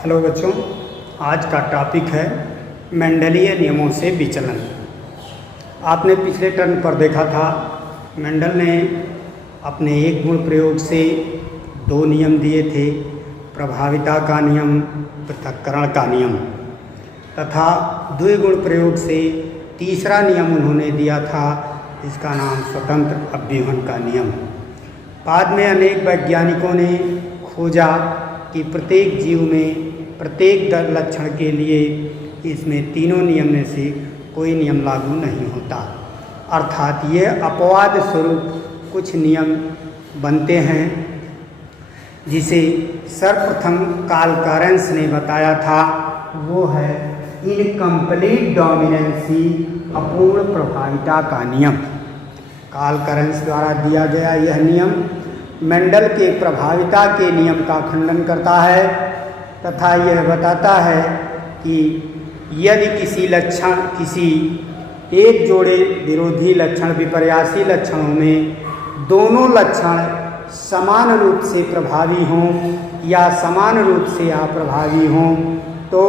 Hello बच्चों, आज का टॉपिक है मेंडलीय नियमों से विचलन। आपने पिछले टर्म पर देखा था मेंडल ने अपने एक गुण प्रयोग से दो नियम दिए थे, प्रभाविता का नियम, पृथक्करण का नियम, तथा द्विगुण प्रयोग से तीसरा नियम उन्होंने दिया था जिसका नाम स्वतंत्र अभ्यूहन का नियम। बाद में अनेक वैज्ञानिकों ने खोजा कि प्रत्येक जीव में प्रत्येक लक्षण के लिए इसमें तीनों नियम में से कोई नियम लागू नहीं होता, अर्थात ये अपवाद स्वरूप कुछ नियम बनते हैं जिसे सर्वप्रथम कार्ल कॉरेंस ने बताया था। वो है इनकम्प्लीट डोमिनेंसी, अपूर्ण प्रभाविता का नियम। कार्ल कॉरेंस द्वारा दिया गया यह नियम मेंडल के प्रभाविता के नियम का खंडन करता है तथा यह बताता है कि यदि किसी एक जोड़े विरोधी लक्षण विपर्यासी लक्षणों में दोनों लक्षण समान रूप से प्रभावी हों या समान रूप से अप्रभावी हों तो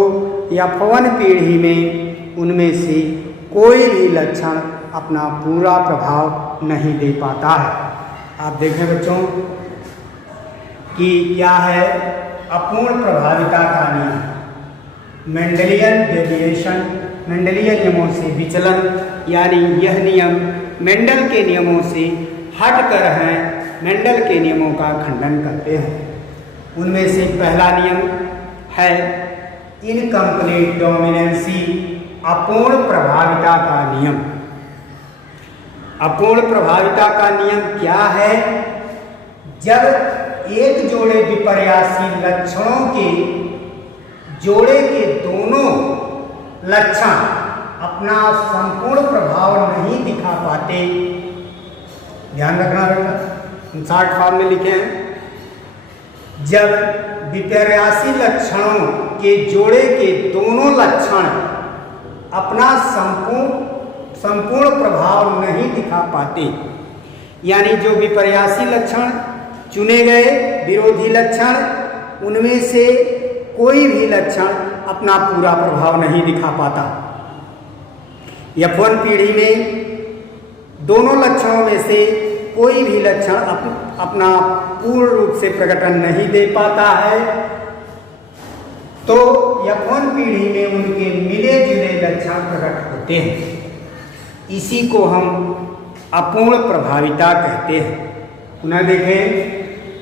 F1 पीढ़ी में उनमें से कोई भी लक्षण अपना पूरा प्रभाव नहीं दे पाता है। आप देखें बच्चों कि क्या है अपूर्ण प्रभाविता का नियम, मेंडलियन डेविएशन, मेंडलीय नियमों से विचलन, यानी यह नियम मेंडल के नियमों से हटकर हैं, मेंडल के नियमों का खंडन करते हैं। उनमें से पहला नियम है इनकम्प्लीट डोमिनेंसी, अपूर्ण प्रभाविता का नियम। अपूर्ण प्रभाविता का नियम क्या है? जब एक जोड़े विपर्यासी लक्षणों के जोड़े के दोनों लक्षण अपना संपूर्ण प्रभाव नहीं दिखा पाते, ध्यान रखना बेटा, 59 फॉर्म में लिखे हैं, जब विपर्यासी लक्षणों के जोड़े के दोनों लक्षण अपना संपूर्ण प्रभाव नहीं दिखा पाते, यानी जो विपर्यासी लक्षण चुने गए विरोधी लक्षण उनमें से कोई भी लक्षण अपना पूरा प्रभाव नहीं दिखा पाता। F1 पीढ़ी में दोनों लक्षणों में से कोई भी लक्षण अपना पूर्ण रूप से प्रकटन नहीं दे पाता है, तो F1 पीढ़ी में उनके मिले जुले लक्षण प्रकट होते हैं। इसी को हम अपूर्ण प्रभाविता कहते हैं। पुनः देखें,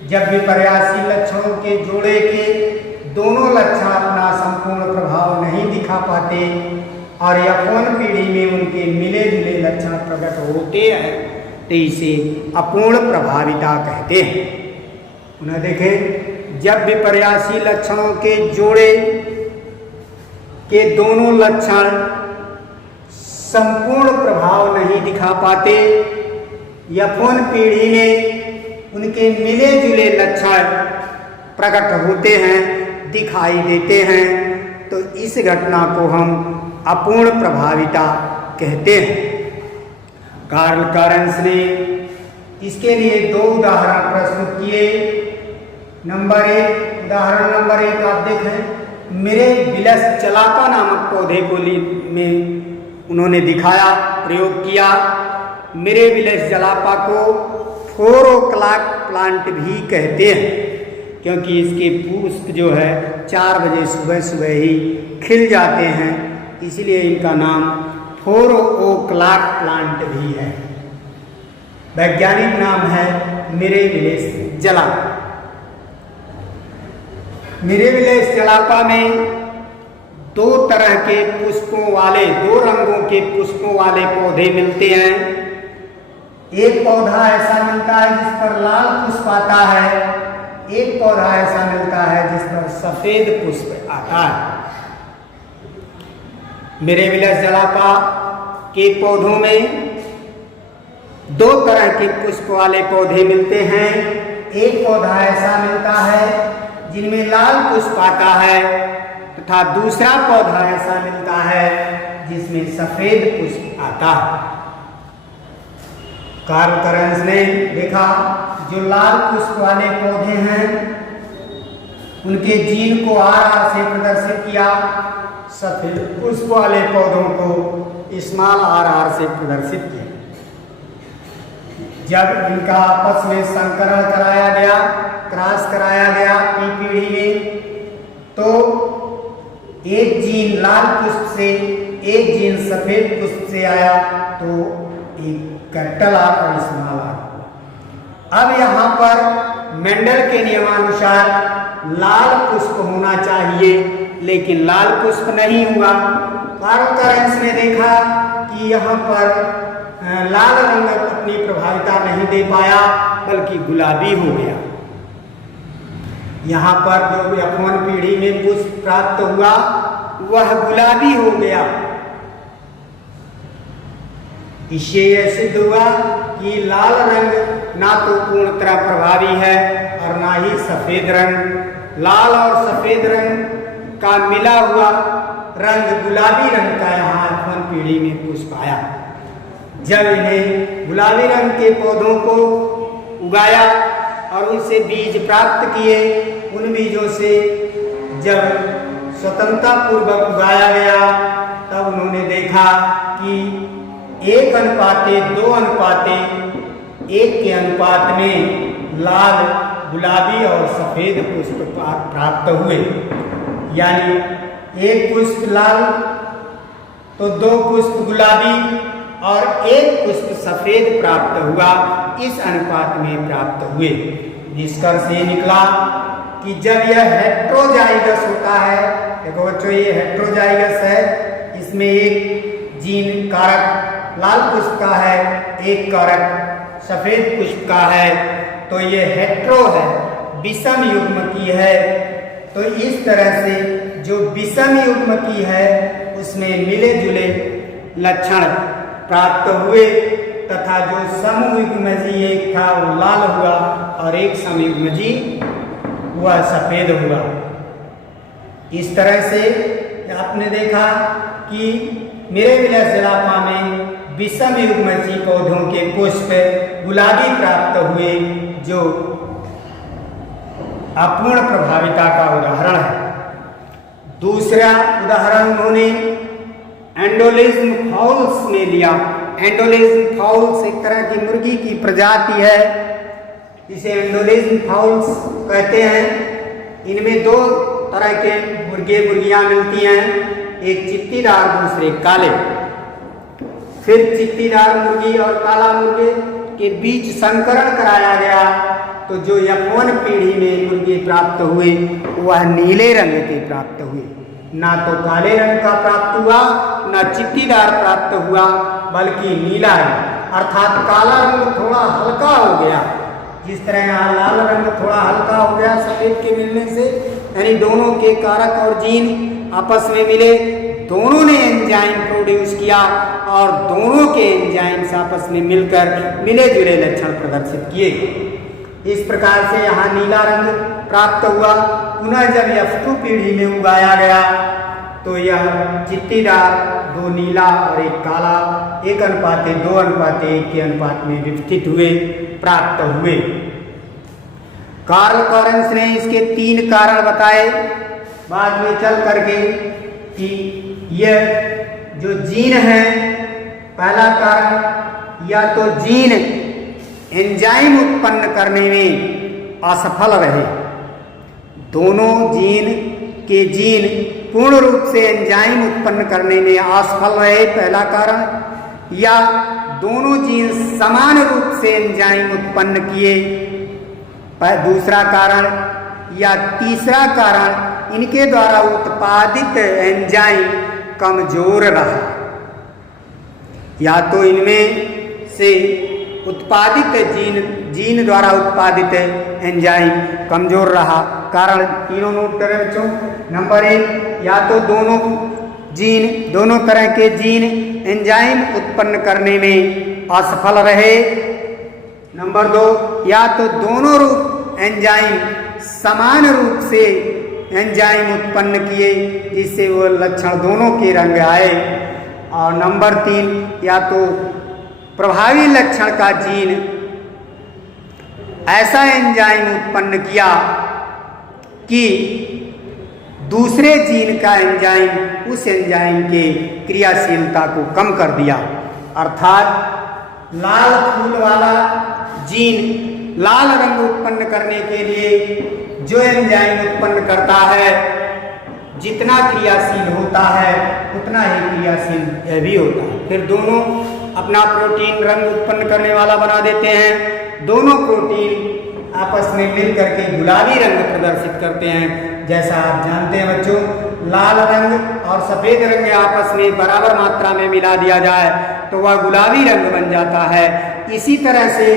जब विपर्यासी लक्षणों के जोड़े के दोनों लक्षण अपना संपूर्ण प्रभाव नहीं दिखा पाते और F1 पीढ़ी में उनके मिले जुले लक्षण प्रकट होते हैं तो इसे अपूर्ण प्रभाविता कहते हैं। पुनः देखें, जब विपर्यासी लक्षणों के जोड़े के दोनों लक्षण संपूर्ण प्रभाव नहीं दिखा पाते, F1 पीढ़ी में उनके मिले जुले लक्षण प्रकट होते हैं, दिखाई देते हैं, तो इस घटना को हम अपूर्ण प्रभाविता कहते हैं। कार्ल कॉरेंस ने इसके लिए दो उदाहरण प्रस्तुत किए। उदाहरण नंबर 1 आप देखें, मिरेबिलस जलापा नामक पौधे को में उन्होंने दिखाया, प्रयोग किया। मिरेबिलस जलापा को 4 o'clock प्लांट भी कहते हैं क्योंकि इसके पुष्प जो है 4 बजे सुबह ही खिल जाते हैं, इसलिए इनका नाम 4 o'clock प्लांट भी है। वैज्ञानिक नाम है मिरेबिलस जलापा। मिरेबिलस जलापा में दो तरह के पुष्पों वाले, 2 रंगों के पुष्पों वाले पौधे मिलते हैं। एक पौधा ऐसा मिलता है जिस पर लाल पुष्प आता है, एक पौधा ऐसा मिलता है जिस पर सफेद पुष्प आता है। मिरेबिलस जलापा के पौधों में 2 तरह के पुष्प वाले पौधे मिलते हैं। एक पौधा ऐसा मिलता है जिनमें लाल पुष्प आता है तथा दूसरा पौधा ऐसा मिलता है जिसमें सफेद पुष्प आता है। कार्ल कॉरेंस ने देखा जो लाल पुष्प वाले पौधे हैं उनके जीन को RR से प्रदर्शित किया, सफेद पुष्प वाले पौधों को स्मॉल RR से प्रदर्शित किया। जब इनका आपस में संकरण कराया गया, क्रॉस कराया गया पीढ़ी में, तो एक जीन लाल पुष्प से एक जीन सफेद पुष्प से आया, तो एक कैपिटल R और स्मॉल R। अब यहाँ पर मेंडल के नियमानुसार लाल पुष्प होना चाहिए, लेकिन लाल पुष्प नहीं हुआ। कार्ल लॉरेंस ने देखा कि यहाँ पर लाल रंग अपनी प्रभाविता नहीं दे पाया, बल्कि गुलाबी हो गया। यहाँ पर जो F1 पीढ़ी में पुष्प प्राप्त हुआ वह गुलाबी हो गया। इससे यह सिद्ध हुआ कि लाल रंग ना तो पूर्णतः प्रभावी है और ना ही सफेद रंग। लाल और सफेद रंग का मिला हुआ रंग गुलाबी रंग का यहाँ F1 पीढ़ी में पुष्प आया। जब इन्हें गुलाबी रंग के पौधों को उगाया और उनसे बीज प्राप्त किए, उन बीजों से जब स्वतंत्रता पूर्वक उगाया गया, तब उन्होंने देखा कि 1:2:1 के अनुपात में लाल, गुलाबी और सफेद पुष्प प्राप्त हुए। यानी एक पुष्प लाल तो 2 पुष्प गुलाबी और 1 पुष्प सफेद प्राप्त हुआ, इस अनुपात में प्राप्त हुए। निष्कर्ष ये निकला कि जब यह हेट्रोजाइगस होता है, देखो बच्चों ये हेट्रोजाइगस है, इसमें एक जीन कारक लाल पुष्प का है, एक कारक सफेद पुष्प का है, तो ये हेट्रो है, विषम युग्म की है। तो इस तरह से जो विषम युग्म की है उसमें मिले जुले लक्षण प्राप्त हुए, तथा जो समयुग्मजी एक था वो लाल हुआ और एक समयुग्मजी वह सफेद हुआ। इस तरह से आपने देखा कि मिरेबिलियस जलापा में विषम युग्मजी पौधों के पुष्प गुलाबी प्राप्त हुए, जो अपूर्ण प्रभाविता का उदाहरण है। दूसरा उदाहरण उन्होंने एंडोलिज्म फाउल्स में लिया। एंडोलिज्म फाउल्स एक तरह की मुर्गी की प्रजाति है, इसे एंडोलिज्म फाउल्स कहते हैं। इनमें 2 तरह के मुर्गियां मिलती हैं, एक चित्तीदार, दूसरे काले। फिर चित्तीदार मुर्गी और काला मुर्गे के बीच संकरण कराया गया, तो जो F1 पीढ़ी में मुर्गे प्राप्त हुए वह नीले रंग के प्राप्त हुए। ना तो काले रंग का प्राप्त हुआ, ना चित्तीदार प्राप्त हुआ, बल्कि नीला रंग, अर्थात काला रंग थोड़ा हल्का हो गया। जिस तरह यहाँ लाल रंग थोड़ा हल्का हो गया सफेद के मिलने से, यानी दोनों के कारक और जीन आपस में मिले, दोनों ने एंजाइम प्रोड्यूस किया और दोनों के एंजाइम्स आपस में मिलकर मिले जुले लक्षण प्रदर्शित किए। इस प्रकार से यहाँ नीला रंग प्राप्त हुआ। पुनः जब F2 पीढ़ी में उगाया गया तो यह चित्तीदार, 2 नीला और 1 काला, 1:2:1 के अनुपात में विकसित हुए, प्राप्त हुए। कार्ल लॉरेंस ने इसके 3 कारण बताए बाद में चल करके कि यह जो जीन है, पहला कारण या तो जीन एंजाइम उत्पन्न करने में असफल रहे, दोनों जीन के जीन पूर्ण रूप से एंजाइम उत्पन्न करने में असफल रहे, पहला कारण, या दोनों जीन समान रूप से एंजाइम उत्पन्न किए, दूसरा कारण, या तीसरा कारण इनके द्वारा उत्पादित एंजाइम कमजोर रहा। या तो इनमें से उत्पादित जीन द्वारा उत्पादित एंजाइम कमजोर रहा। कारण तीनों नोट करें बच्चों। नंबर 1, या तो दोनों तरह के जीन एंजाइम उत्पन्न करने में असफल रहे। नंबर 2, या तो दोनों एंजाइम समान रूप से एंजाइम उत्पन्न किए, जिससे वो लक्षण दोनों के रंग आए। और नंबर 3, या तो प्रभावी लक्षण का जीन ऐसा एंजाइम उत्पन्न किया कि दूसरे जीन का एंजाइम उस एंजाइम के क्रियाशीलता को कम कर दिया। अर्थात लाल फूल वाला जीन लाल रंग उत्पन्न करने के लिए जो एंजाइम उत्पन्न करता है, जितना क्रियाशील होता है उतना ही क्रियाशील यह भी होता है। फिर दोनों अपना प्रोटीन रंग उत्पन्न करने वाला बना देते हैं। दोनों प्रोटीन आपस में मिल करके गुलाबी रंग प्रदर्शित करते हैं। जैसा आप जानते हैं बच्चों, लाल रंग और सफ़ेद रंग आपस में बराबर मात्रा में मिला दिया जाए तो वह गुलाबी रंग बन जाता है। इसी तरह से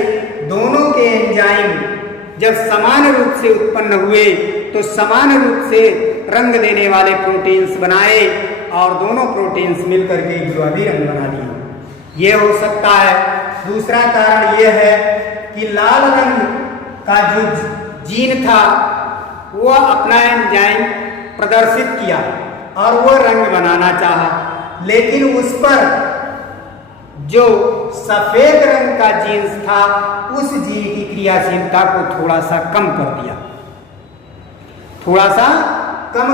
दोनों के एंजाइम जब समान रूप से उत्पन्न हुए तो समान रूप से रंग देने वाले प्रोटीन्स बनाए और दोनों प्रोटीन्स मिलकर के गुलाबी रंग बना दिए। ये हो सकता है। दूसरा कारण यह है कि लाल रंग का जो जीन था वह अपना एंजाइम प्रदर्शित किया और वह रंग बनाना चाहा, लेकिन उस पर जो सफेद रंग का जीन्स था उस जीन की क्रियाशीलता को थोड़ा सा कम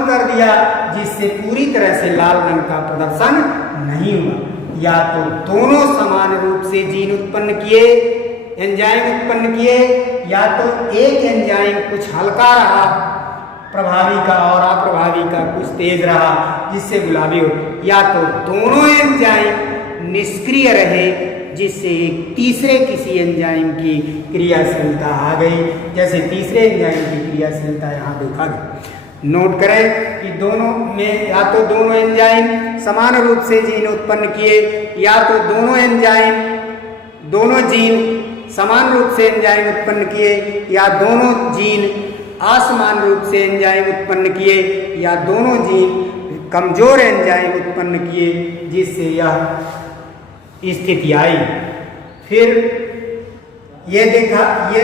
कर दिया, जिससे पूरी तरह से लाल रंग का प्रदर्शन नहीं हुआ। या तो दोनों समान रूप से जीन उत्पन्न किए, एंजाइम उत्पन्न किए, या तो एक एंजाइम कुछ हल्का रहा प्रभावी का और अप्रभावी का कुछ तेज रहा जिससे गुलाबी हो, या तो दोनों एंजाइम निष्क्रिय रहे जिससे एक तीसरे किसी एंजाइम की क्रियाशीलता आ गई। जैसे तीसरे एंजाइम की क्रियाशीलता यहाँ देखा गया। नोट करें कि दोनों में या तो दोनों एंजाइम समान रूप से जीन उत्पन्न किए, या तो दोनों जीन समान रूप से एंजाइम उत्पन्न किए, या दोनों जीन असमान रूप से एंजाइम उत्पन्न किए, या दोनों जीन कमजोर एंजाइम उत्पन्न किए जिससे यह स्थिति आई। फिर ये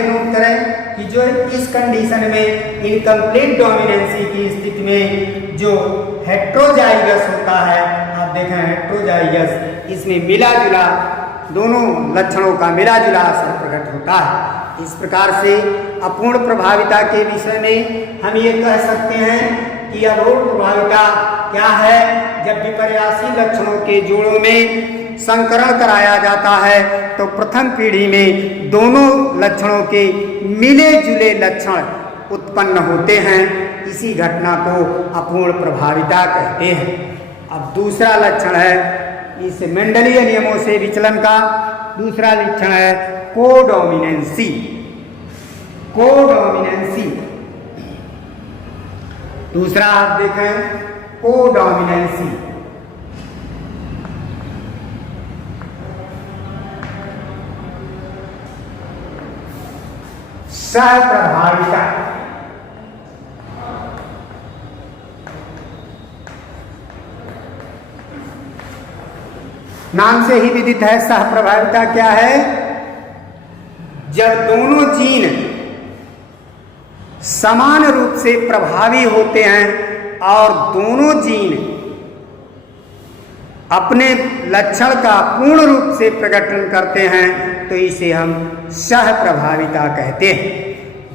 नोट करें कि जो इस कंडीशन में इनकम्प्लीट डोमिनेंसी की स्थिति में जो हेट्रोजाइगस होता है, आप देखें हेट्रोजाइगस, इसमें मिला जुला दोनों लक्षणों का मिला जुला असर प्रकट होता है। इस प्रकार से अपूर्ण प्रभाविता के विषय में हम ये कह सकते हैं कि अपूर्ण प्रभाविता क्या है? जब विपर्यासी लक्षणों के जोड़ों में संकरण कराया जाता है तो प्रथम पीढ़ी में दोनों लक्षणों के मिले जुले लक्षण उत्पन्न होते हैं। इसी घटना को अपूर्ण प्रभाविता कहते हैं। अब दूसरा लक्षण है इस मेंडलीय नियमों से विचलन का दूसरा लक्षण है कोडोमिनेंसी। दूसरा आप देखें कोडोमिनेंसी। सहप्रभाविता। नाम से ही विदित है सहप्रभाविता क्या है? जब दोनों जीन समान रूप से प्रभावी होते हैं और दोनों जीन अपने लक्षण का पूर्ण रूप से प्रकटन करते हैं तो इसे हम सहप्रभाविता कहते हैं।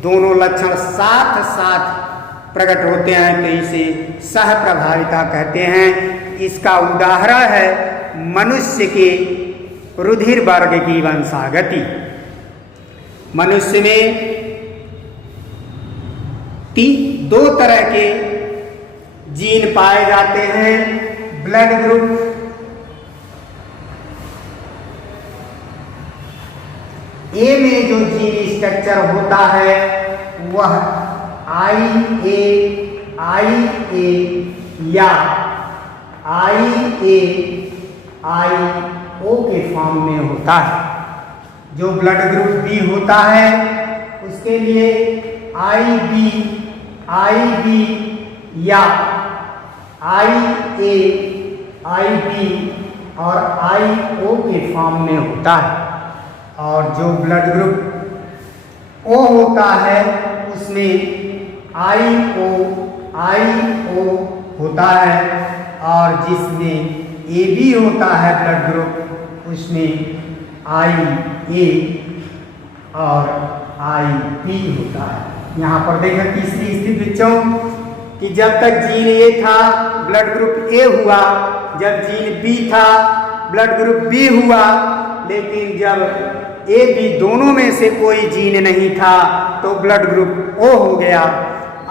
दोनों लक्षण साथ साथ प्रकट होते हैं तो इसे सहप्रभाविता कहते हैं। इसका उदाहरण है मनुष्य के रुधिर वर्ग की वंशागति। मनुष्य में दो तरह के जीन पाए जाते हैं। ब्लड ग्रुप ए में जो जीन स्ट्रक्चर होता है वह IA या IAIO के फॉर्म में होता है। जो ब्लड ग्रुप बी होता है उसके लिए IB या IA IB और IO के फॉर्म में होता है। और जो ब्लड ग्रुप O होता है उसमें IO होता है, और जिसमें AB होता है ब्लड ग्रुप उसमें IA और IB होता है। यहाँ पर देखें तीसरी स्थिति बच्चों कि जब तक जीन ए था ब्लड ग्रुप ए हुआ, जब जीन बी था ब्लड ग्रुप बी हुआ, लेकिन जब ए बी दोनों में से कोई जीन नहीं था तो ब्लड ग्रुप ओ हो गया।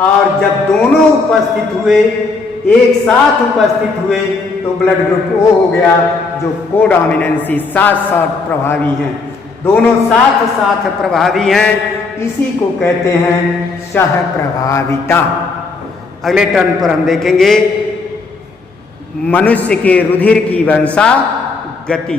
और जब दोनों उपस्थित हुए, एक साथ उपस्थित हुए तो ब्लड ग्रुप ओ हो गया, जो कोडोमिनेंसी साथ साथ प्रभावी हैं, दोनों साथ साथ प्रभावी हैं, इसी को कहते हैं सह प्रभाविता। अगले टर्न पर हम देखेंगे मनुष्य के रुधिर की वंशा गति।